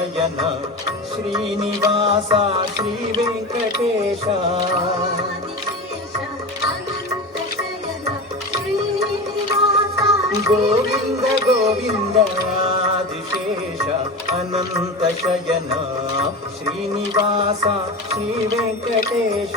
శయన శ్రీనివాస శ్రీ వెంకటేశ గోవింద గోవింద ఆదిశేష అనంత శయన శ్రీనివాస శ్రీ వెంకటేశ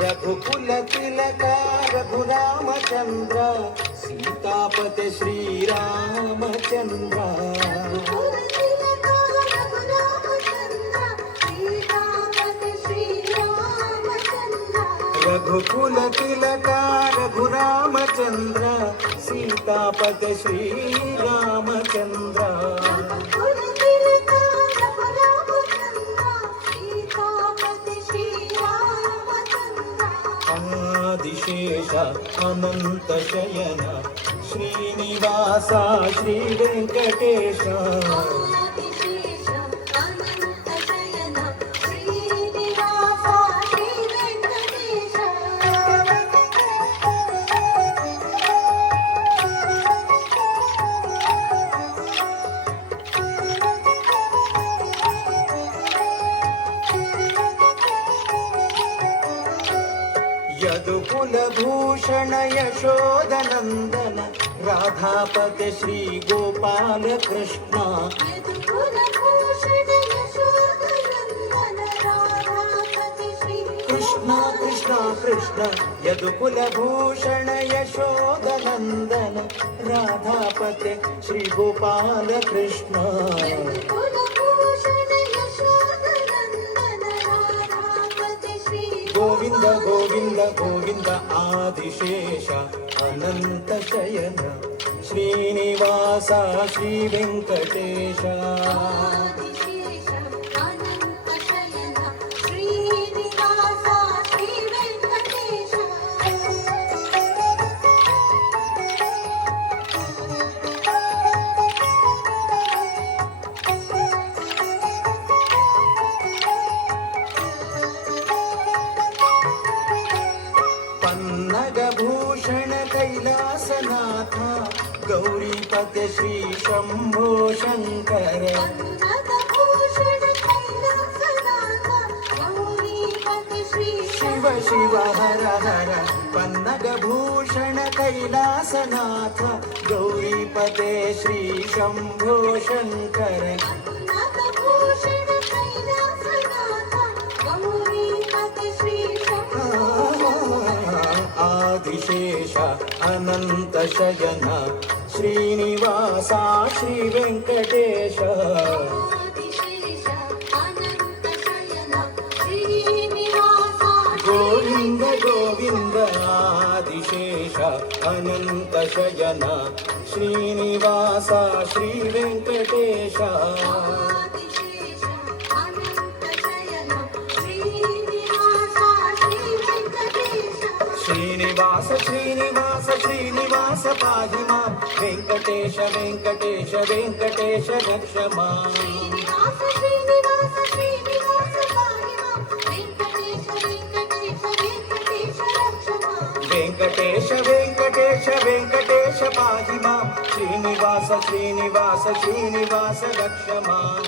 రఘుకుల తిలక రఘురామచంద్ర సీతాపతి శ్రీరామచంద్ర రఘుకుల తిలక రఘురామచంద్ర సీతాపతి శ్రీరామచంద్ర ఆదిశేష అనంత శయన శ్రీనివాస శ్రీ వెంకటేశ యదుకుల భూషణ యశోదనందన రాధాపతి శ్రీ గోపాల కృష్ణ కృష్ణ కృష్ణ కృష్ణ యదుకుల భూషణ యశోదనందన రాధాపతి శ్రీ గోపాల కృష్ణ గోవింద గోవింద గోవింద ఆదిశేష అనంత శయన శ్రీనివాస శ్రీ వెంకటేశ పన్నగభూషణ కైలాసనాథ గౌరీపతి శ్రీ శంభో శంకర శివ శివ హర హర పన్నగభూషణ కైలాసనాథ గౌరీపతే శ్రీ శంభో శంకర ఆదిశేష అనంత శయన శ్రీనివాస శ్రీ వెంకటేశ గోవింద గోవింద ఆదిశేష అనంత శయన శ్రీనివాస శ్రీ వెంకటేశ శ్రీనివాస శ్రీనివాస శ్రీనివాస పాహి మాం వెంకటేశ వెంకటేశ వెంకటేశ రక్ష మాం వెంకటేశ వెంకటేశ వెంకటేశ పాహి మాం శ్రీనివాస శ్రీనివాస శ్రీనివాస రక్ష మాం